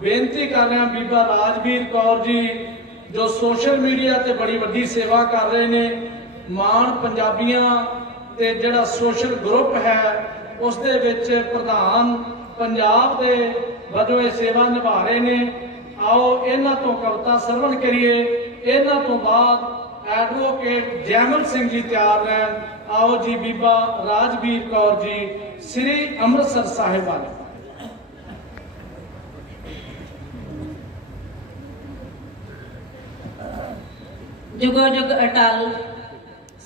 ਬੇਨਤੀ ਕਰ ਰਿਹਾ ਬੀਬਾ ਰਾਜਵੀਰ ਕੌਰ ਜੀ, ਜੋ ਸੋਸ਼ਲ ਮੀਡੀਆ ਤੇ ਬੜੀ ਵੱਡੀ ਸੇਵਾ ਕਰ ਰਹੇ ਨੇ, ਮਾਣ ਪੰਜਾਬੀਆਂ ਤੇ ਜਿਹੜਾ ਸੋਸ਼ਲ ਗਰੁੱਪ ਹੈ ਉਸ ਦੇ ਵਿੱਚ ਪ੍ਰਧਾਨ ਪੰਜਾਬ ਦੇ ਵਜੋਂ ਇਹ ਸੇਵਾ ਨਿਭਾ ਰਹੇ ਨੇ। ਆਓ ਇਹਨਾਂ ਤੋਂ ਕਵਿਤਾ ਸਰਵਣ ਕਰੀਏ। ਇਹਨਾਂ ਤੋਂ ਬਾਅਦ ਐਡਵੋਕੇਟ ਜੈਮਲ ਸਿੰਘ ਜੀ ਤਿਆਰ ਰਹਿਣ। ਆਓ ਜੀ ਬੀਬਾ ਰਾਜਵੀਰ ਕੌਰ ਜੀ, ਸ੍ਰੀ ਅੰਮ੍ਰਿਤਸਰ ਸਾਹਿਬ ਵਾਲੇ। ਜੁਗੋ ਜੁਗ ਅਟਲ।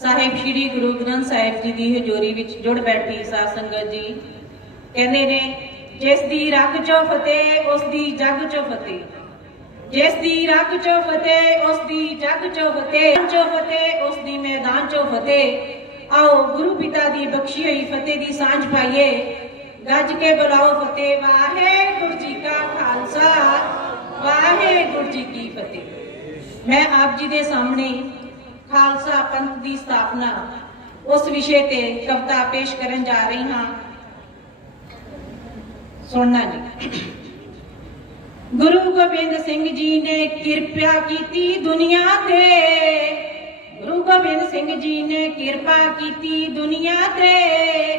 ਸਾਹਿਬ ਸ੍ਰੀ ਗੁਰੂ ਗ੍ਰੰਥ ਸਾਹਿਬ ਜੀ ਦੀ ਹਜ਼ੂਰੀ ਵਿੱਚ ਜੁੜ ਬੈਠੀ ਸਾਧ ਸੰਗਤ ਜੀ। ਕਹਿੰਦੇ ਨੇ, ਜਿਸ ਦੀ ਰੱਖ ਚੋ ਫਤਿਹ, ਉਸ ਦੀ ਜਗ ਚੋ ਫਤਿਹ। ਜਿਸ ਦੀ ਰੱਖ ਚੋ ਫਤਿਹ, ਉਸ ਦੀ ਜਗ ਚੋ ਫਤਿਹ। ਚੋ ਫਤਿਹ, ਉਸ ਦੀ ਮੈਦਾਨ ਚੋ ਫਤਿਹ। ਆਓ ਗੁਰੂ ਪਿਤਾ ਦੀ ਬਖਸ਼ੀ ਹੋਈ ਫਤਿਹ ਦੀ ਸਾਂਝ ਪਾਈਏ। ਗੱਜ ਕੇ ਬੁਲਾਓ ਫਤਿਹ। ਵਾਹਿਗੁਰੂ ਜੀ ਕਾ ਖਾਲਸਾ। ਵਾਹਿਗੁਰੂ ਜੀ ਕੀ ਫਤਿਹ। ਮੈਂ ਆਪ ਜੀ ਦੇ ਸਾਹਮਣੇ ਖਾਲਸਾ ਪੰਥ ਦੀ ਸਥਾਪਨਾ ਉਸ ਵਿਸ਼ੇ ਤੇ ਕਵਿਤਾ ਪੇਸ਼ ਕਰਨ ਜਾ ਰਹੀ ਹਾਂ। ਸੁਣਨਾ ਜੀ। ਗੁਰੂ ਗੋਬਿੰਦ ਸਿੰਘ ਜੀ ਨੇ ਕਿਰਪਾ ਕੀਤੀ ਦੁਨੀਆ ਤੇ। ਗੁਰੂ ਗੋਬਿੰਦ ਸਿੰਘ ਜੀ ਨੇ ਕਿਰਪਾ ਕੀਤੀ ਦੁਨੀਆ ਤੇ।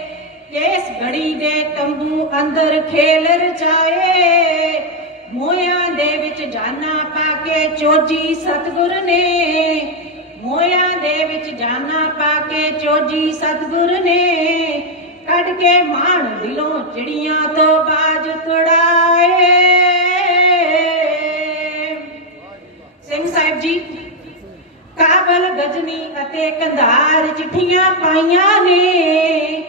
ਕਿਸ ਘੜੀ ਦੇ ਤੰਬੂ ਅੰਦਰ ਖੇਲ ਰਚਾਏ। ਮੋਇਆਂ ਦੇ ਵਿੱਚ ਜਾਨਾ ਪਾ ਕੇ ਚੋਜੀ ਸਤਗੁਰ ਨੇ। ਮੋਇਆਂ ਦੇ ਵਿੱਚ ਜਾਨਾ ਪਾ ਕੇ ਚੋਜੀ ਸਤਗੁਰ ਨੇ। ਕੱਢ ਕੇ ਮਾਣ ਦਿਲੋਂ ਚਿੜੀਆਂ ਤੋਂ ਬਾਜ ਤੁੜਾਏ। ਸਿੰਘ ਸਾਹਿਬ ਜੀ, ਕਾਬਲ ਗਜਨੀ ਅਤੇ ਕੰਧਾਰ ਚਿੱਠੀਆਂ ਪਾਈਆਂ ਨੇ।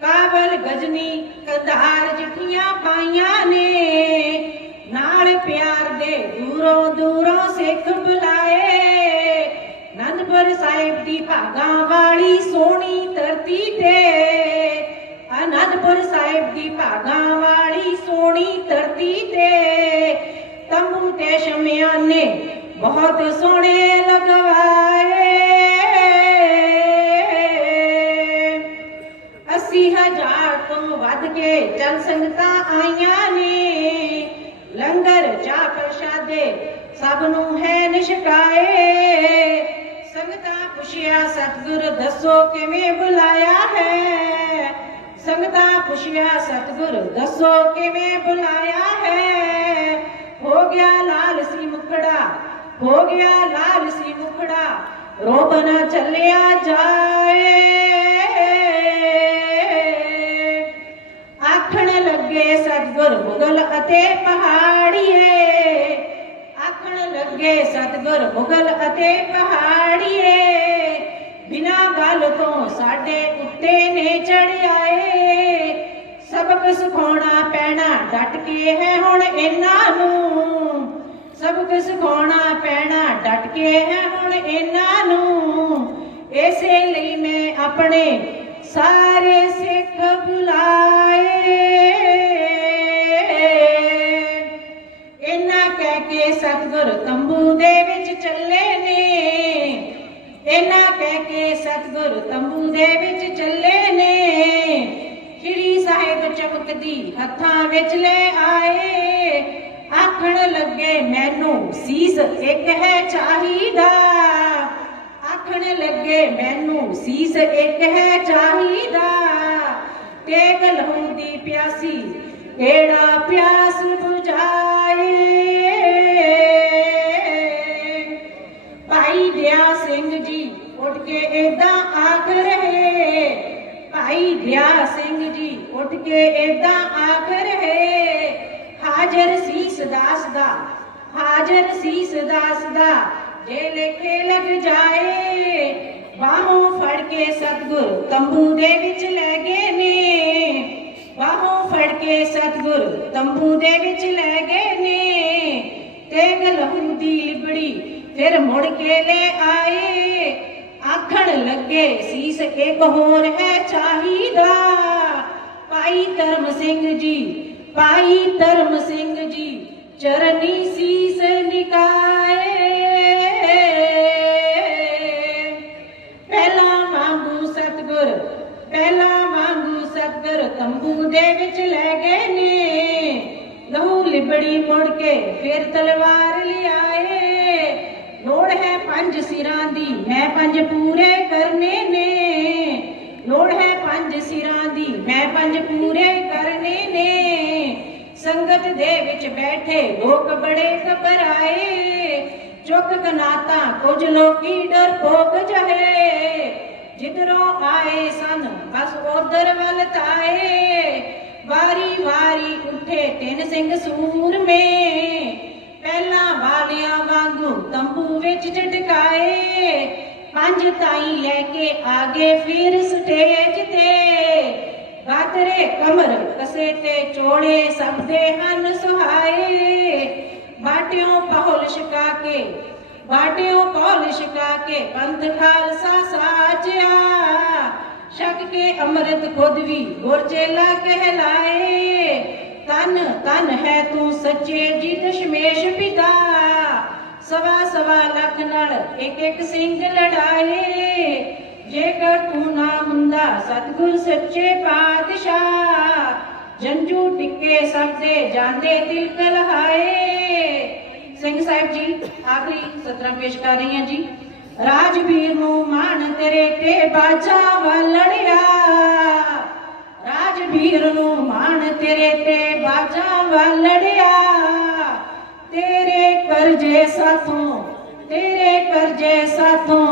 ਕਾਬਲ ਗਜਨੀ, ਕੰਧਾਰ ਚਿੱਠੀਆਂ ਪਾਈਆਂ ਦੂਰੋਂ ਦੂਰੋਂ ਸਿੱਖ ਬੁਲਾਏ। ਨੰਦਪੁਰ ਸਾਹਿਬ ਦੀ ਭਾਗਾਂ ਵਾਲੀ ਸੋਹਣੀ ਧਰਤੀ ਤੇ। ਅਨੰਦਪੁਰ ਸਾਹਿਬ ਦੀ ਭਾਗਾਂ ਵਾਲੀ ਸੋਹਣੀ ਧਰਤੀ ਤੇ। ਤੰਬੂ ਤੇ ਸ਼ਮਿਆਂ ਨੇ ਬਹੁਤ ਸੋਹਣੇ ਲਗਵਾਏ। ਅੱਸੀ ਹਜ਼ਾਰ ਤੋਂ ਵੱਧ ਕੇ ਜਨ ਸੰਗਤਾਂ ਆਈਆਂ ਨੇ। ਲੰਗਰ ਚਾਹ ਪ੍ਰਸ਼ਾਦੇ ਸਭ ਨੂੰ ਹੈ ਨਿਸ਼ਕਾਏ। ਸੰਗਤਾਂ ਪੁੱਛਿਆ, ਸਤਿਗੁਰ ਦੱਸੋ ਕਿਵੇਂ ਬੁਲਾਇਆ ਹੈ? ਸੰਗਤਾਂ ਪੁੱਛਿਆ, ਸਤਿਗੁਰ ਦੱਸੋ ਕਿਵੇਂ ਬੁਲਾਇਆ ਹੈ? ਹੋ ਗਿਆ ਲਾਲ ਸੀ ਮੁਖੜਾ, ਹੋ ਗਿਆ ਲਾਲ ਸੀ ਮੁਖੜਾ ਰੋਬਨਾ ਚੱਲਿਆ ਜਾ। ਅਤੇ ਪਹਾੜੀਏ। ਆਖਣ ਲੱਗੇ, ਸਤਿਗੁਰ ਮੁਗਲ ਅਤੇ ਪਹਾੜੀਏ। ਬਿਨਾ ਗੱਲ ਤੋਂ ਸਾਡੇ ਉੱਤੇ ਨੇ ਚੜਿਆਏ ਸਬਕ ਸਿਖਾਉਣਾ ਪੈਣਾ ਡਟ ਕੇ ਹੈ ਹੁਣ ਇਹਨਾਂ ਨੂੰ। ਸਬਕ ਸਿਖਾਉਣਾ ਪੈਣਾ ਡਟ ਕੇ ਹੈ ਹੁਣ ਇਹਨਾਂ ਨੂੰ। ਇਸੇ ਲਈ ਮੈਂ ਆਪਣੇ ਸਾਰੇ ਸਿੱਖ ਬੁਲਾਏ ਕਹਿ ਕੇ ਸਤਗੁਰ ਤੰਬੂ ਦੇ ਵਿੱਚ ਚੱਲੇ ਨੇ। ਇਹਨਾਂ ਕਹਿ ਕੇ ਸਤਿਗੁਰ ਤੰਬੂ ਦੇ ਵਿੱਚ ਚੱਲੇ ਨੇ। ਸ਼੍ਰੀ ਸਾਹਿਬ ਚਮਕਦੀ ਹੱਥਾਂ ਵਿੱਚ ਲੈ ਆਏ। ਆਖਣ ਲੱਗੇ, ਮੈਨੂੰ ਸੀਸ ਇੱਕ ਹੈ ਚਾਹੀਦਾ। ਆਖਣ ਲੱਗੇ, ਮੈਨੂੰ ਸੀਸ ਇੱਕ ਹੈ ਚਾਹੀਦਾ। ਟੇਕ ਲਹੂ ਦੀ ਪਿਆਸੀ, ਕਿਹੜਾ ਪਿਆਸ ਬੁਝਾਏ ਭਾਈ ਸਿੰਘ ਜੀ, ਉੱਠ ਕੇ ਏਦਾਂ ਆਖ ਰਹੇ ਹਾਜ਼ਰ ਸੀਸ ਦਾਸ ਦਾ ਹਾਜ਼ਰ ਸੀਸ ਦਾਸ ਦਾ ਜੇ ਲੇਖੇ ਲੱਗ ਜਾਏ, ਬਾਹੋਂ ਫੜ ਕੇ ਸਤਗੁਰ ਤੰਬੂ ਦੇ ਵਿੱਚ ਲੈ ਗਏ ਨੇ, ਬਾਹੋਂ ਫੜ ਕੇ ਸਤਗੁਰ ਤੰਬੂ ਦੇ ਵਿੱਚ ਲੈ ਗਏ ਨੇ, ਤੇ ਗਲਹੂ ਦੀ ਲਿਬੜੀ, ਫਿਰ ਮੁੜ ਕੇ ਲੈ ਆਏ ਆਖਣ ਲੱਗੇ, ਸੀਸ ਇੱਕ ਹੋਰ ਹੈ ਚਾਹੀਦਾ। ਭਾਈ ਧਰਮ ਸਿੰਘ ਜੀ ਭਾਈ ਧਰਮ ਸਿੰਘ ਜੀ, ਚਰਨੀ ਸੀਸ ਨਿਕਾਏ। ਪਹਿਲਾ ਵਾਂਗੂ ਸਤਗੁਰ, ਪਹਿਲਾ ਵਾਂਗੂ ਸਤਗੁਰ ਤੰਬੂ ਦੇ ਵਿੱਚ ਲੈ ਗਏ ਨੇ। ਲਹੂ ਲਿਬੜੀ ਮੁੜ ਕੇ ਫਿਰ ਤਲਵਾਰ ਲਿਆ। ਲੋੜ ਹੈ ਪੰਜ ਸਿਰਾਂ ਦੀ, ਮੈਂ ਪੰਜ ਪੂਰੇ ਕਰਨੇ ਨੇ। ਲੋੜ ਹੈ ਪੰਜ ਸਿਰਾਂ ਦੀ, ਮੈਂ ਪੰਜ ਪੂਰੇ ਕਰਨੇ ਨੇ। ਸੰਗਤ ਦੇ ਵਿੱਚ ਬੈਠੇ ਲੋਕ ਬੜੇ ਘਬਰਾਏ। ਚੁੱਕ ਕਨਾਤਾ, ਕੁਝ ਲੋਕੀ ਡਰਪੋਕ ਜਹੇ। ਜਿੱਧਰੋਂ ਆਏ ਸਨ, ਬਸ ਉਧਰ ਵੱਲ ਤਾਏ। ਵਾਰੀ ਵਾਰੀ ਉੱਠੇ ਤਿੰਨ ਸਿੰਘ ਸੂਰਮੇ। ਪਹਿਲਾਂ ਵਾਲਿਆਂ ਵਾਂਗੂ ਤੰਬੂ ਵਿੱਚ ਝਟਕਾਏ, ਪੰਜ ਤਾਈ ਲੈ ਕੇ ਆਗੇ ਫਿਰ ਸਟੇਜ ਤੇ। ਗਾਤਰੇ ਕਮਰ ਕਸੇ ਤੇ ਚੋੜੇ ਸਭ ਦੇ ਹਨ ਸੁਹਾਏ। ਬਾਟਿਓਂ ਪਹੁਲ ਛਕਾ ਕੇ, ਬਾਟਿਓਂ ਪਹੁਲ ਛਕਾ ਕੇ ਪੰਥ ਖਾਲਸਾ ਸਾਜਿਆ। ਛਕ ਕੇ ਅੰਮ੍ਰਿਤ ਖੁਦ ਵੀ ਗੁਰ ਚੇਲਾ ਕਹਿਲਾਏ ਤਨ ਤਨ ਹੈ ਤੂੰ ਸੱਚੇ ਜੀ ਦਸ਼ਮੇਸ਼ ਪਿਤਾ। ਸਵਾ ਸਵਾ ਲੱਖ ਨਾਲ ਇੱਕ ਇੱਕ ਸਿੰਘ ਲੜਾਏ। ਜੇਕਰ ਤੂੰ ਨਾ ਹੁੰਦਾ ਸਤਿਗੁਰ ਸੱਚੇ ਪਾਤਸ਼ਾਹ ਜੰਜੂ ਟਿੱਕੇ ਸਭ ਦੇ ਜਾਂਦੇ ਤਿਲਕ ਲਹਾਏ ਸਿੰਘ ਸਾਹਿਬ ਜੀ, ਆਖਰੀ ਸਤਰਾਂ ਪੇਸ਼ ਕਰ ਰਹੀ ਹਾਂ ਜੀ। ਰਾਜਵੀਰ ਨੂੰ ਮਾਨ ਤੇਰੇ ਤੇ ਬਾਜਾ ਵਾਲੜਿਆ ਰਾਜਵੀਰ ਨੂੰ ਮਾਣ ਤੇਰੇ ਤੇ ਬਾਜਾ ਵਾਲੜਿਆ। ਤੇਰੇ ਕਰਜੇ ਸਾਥੋਂ, ਤੇਰੇ ਕਰਜੇ ਸਾਥੋਂ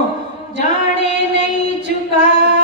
ਜਾਣੇ ਨਹੀਂ ਚੁਕਾਏ